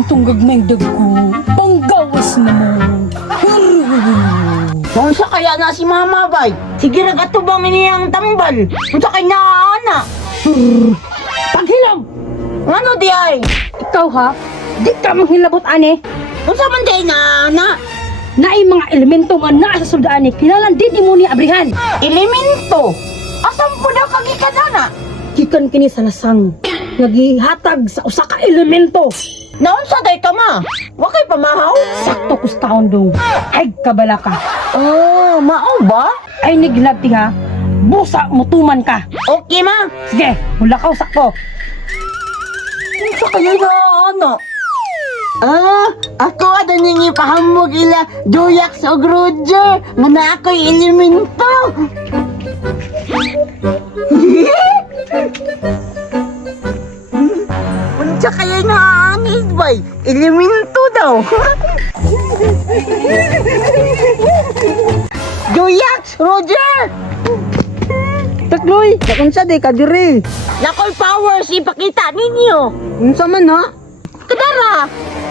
Elementong gagmayng dagko, panggawas na mo. Kung sa kaya na si Mama bay, sige nagatubang iniyang tambal. Kung sa kaya na, Paghilaw! ano di ay? Ikaw ha, di ka manghilabot ane. Kung sa man di na, Naay mga elemento nga naa sa suldaan ni kinalan din mo ni abrihan. elemento. Asan po daw kagikadana? Gikan kini sa lasang, nagihatag sa usa ka elemento. Naon sa day ka ma? Wakay pamahaw? Sakto kustaon dong. Ay kabala ka. Oh, mao ba? Ay niglabti ha. Busa mutuman ka. Okay ma. Sige, mulakaw sakto. Kung sa kaya na, ako ada nang ipahambog ila Joyax o Roger nga na ako'y elemento. Unsa kaya na angin bay? Elemento daw. Joyax, Roger! Takloy, nakunsa di ka diri. Nakoy powers ipakita ninyo. Unsa man ha? Kadara!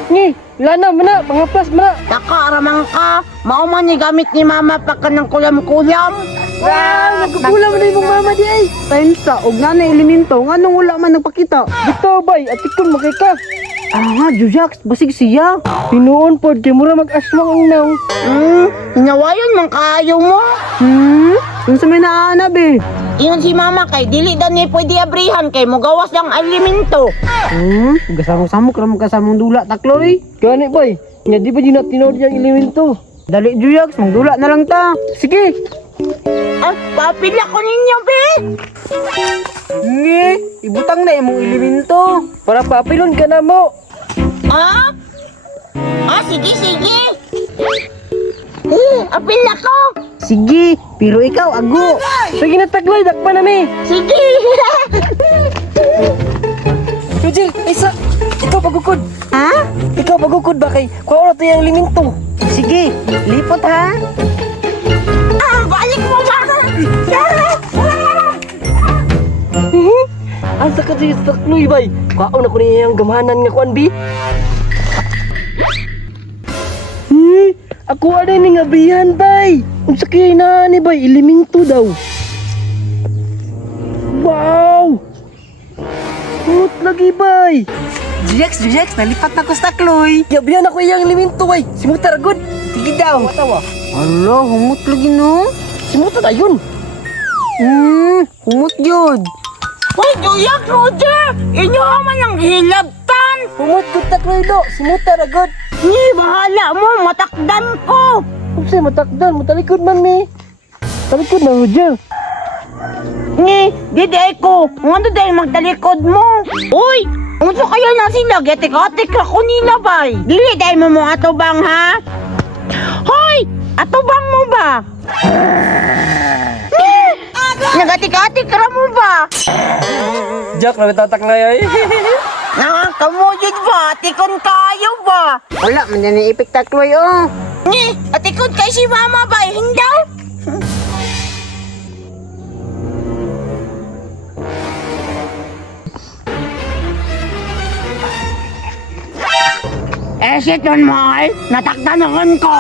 Ni, lana mana, mga plus mana. Nakaramang ka, mauman ni gamit ni mama pa ka ng kulam-kulam. Wow, nagkukulam na yung mama di ay. Pensa, og na elemento, nga nung wala man nagpakita. Bito bay, atikon makay ka. Ah, Jujax, basig siya. Pinuon pod kay mura mag-aswang ang naw. Hinawayon man kaayo mo. Kung sa may naanab eh. Ingon si mama kay dili daw ni pwede abrihan kay mugawas ng alimento. Gasamong-samok ramong kasamong dula, takloy. Gani bay, nga di ba di na tinod yung elemento. Dali, Jujax, magdula na lang ta. Sige, Papila ko ninyo, be. Ngi, ibutang na imong elemento. para papilon ka na mo. Sige, sige. Apil ako. Sige, pero ikaw, ago. Sige na Takloy, dakpa na mi. Sige. Roger, isa, ikaw pagukod. Ha? Ikaw pagukod ba kay kuha na yung elemento. Sige, lipot ha. Balik mo, mama. Ang sakit si Takloy bay. Kuhaon ako niya yung gamahanan nga kuan bi. Ako ada ni nga bihan bay. Ang sakit na ni bay, elemento daw. Wow! Good lagi bay. Jujax, nalipat na ko sa takloy. Gabihan ako yung elemento bay. Simuta ra good. Sige daw. Matawa. Alo, humot lagi no. Simuta na yun. Humot yun. Hoy, Joyak, Roger. Inyo man ang hilabtan. Humot good Takloy do. Simuta ra good. Bahala mo, matakdan ko. Kung sa'yo matakdan, matalikod man mi. Talikod na Roger. Diday ko. Ano dahil magtalikod mo? Uy, unso kaya na sila? Getik-atik ako nila, bay. Dili dahil mo mga atubang, ha? Hoy, atubang mo ba? Nagatik-atik ka mo ba? Jack, nagtatak na yay. Nakakamuyod ba? Atikon kayo ba? Wala, man yan yung ipik takloy oh. Atikon kay si mama ba? Hindaw? Siton, mahal. Natakdanakan ko.